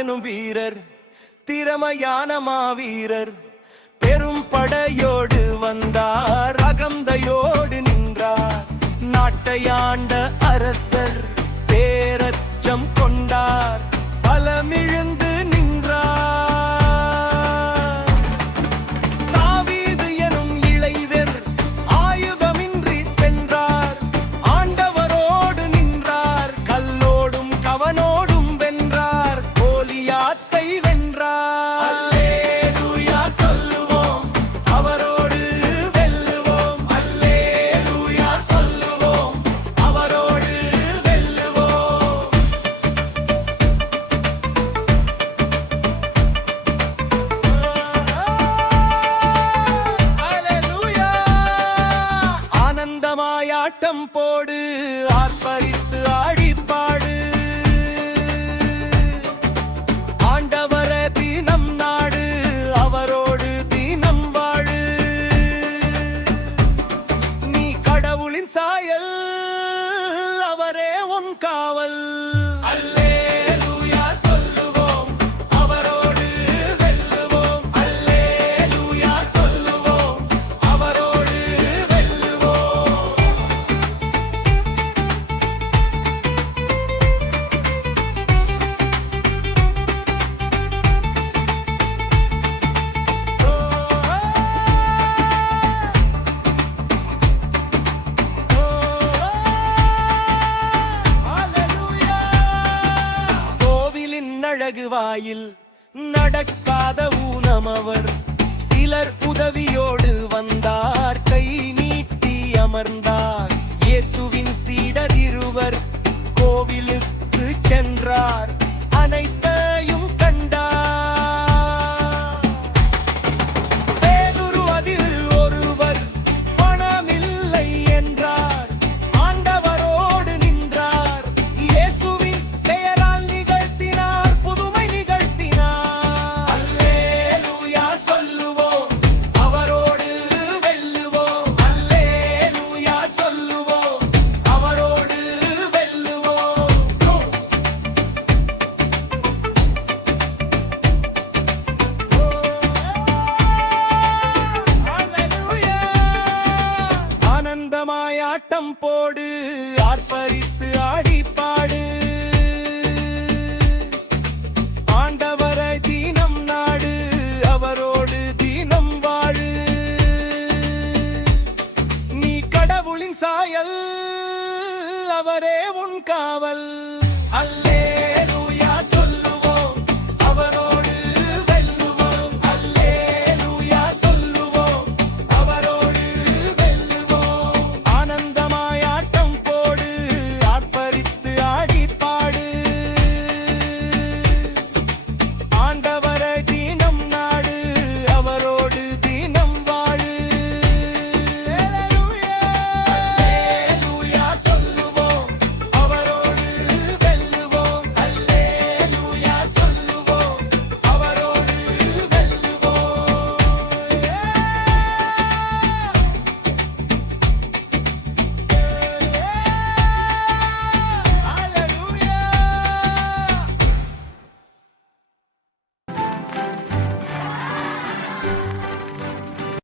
எனும் வீரர், திறமையான மாவீரர், பெரும் படையோடு வந்தார், அகந்தையோடு நின்றார். நாட்டையாண்ட அரசர் பேரச்சம் கொண்டார், பலமிழந்து நின்றார். தாவீது எனும் இளைஞர் ஆயுதமின்றி சென்றார், ஆண்டவரோடு நின்றார், கல்லோடும் கவனோடும் வென்றார், கோலியாத்தை வென்றார். அல்லேலூயா சொல்லுவோம், அவரோடு வெல்லுவோம். அல்லேலூயா சொல்லுவோம், அவரோடு வெல்லுவோம். அல்லேலூயா. ஆனந்தமாயாட்டம் போடு, ஆர்ப்பரித்து ஆடிப்பாடு. ஆண்டவர தீனம் நாடு, அவரோடு தீனம் வாழு. நீ கடவுளின் சாயல், அவரே உன் காவல். அல்லேலூயா சொல்லுவோம், அவரோடு வெல்லுவோம். அல்லேலூயா சொல்லுவோம், அவரோடு வெல்லுவோம். கோவிலின் அழகு வாயில் நடக்காத ஊனமவர், சிலர் உதவியோடு வந்தார், கை நீட்டி அமர்ந்தார். இயேசுவின் சீடர் இருவர் கோவிலுக்கு சென்றார், அனைத்தையும் கண்டார். பேதுரு அதில் ஒருவர் பணமில்லை என்றார், ஆண்டவரோடு நின்றார், இயேசுவின் பெயரால் நிகழ்த்தினார், புதுமை நிகழ்த்தினார். அல்லேலூயா சொல்லுவோம், அவரோடு வெல்லுவோம். அல்லேலூயா சொல்லுவோம், அவரோடு வெல்லுவோம். ஆனந்தமாயாட்டம் போடு, ஆர்ப்பரித்து ஆடிப்பாடு. ஆண்டவரை தீனம் நாடு, அவரோடு தீனம் வாழு. நீ கடவுளின் சாயல், அவரே உன் காவல். அல்லே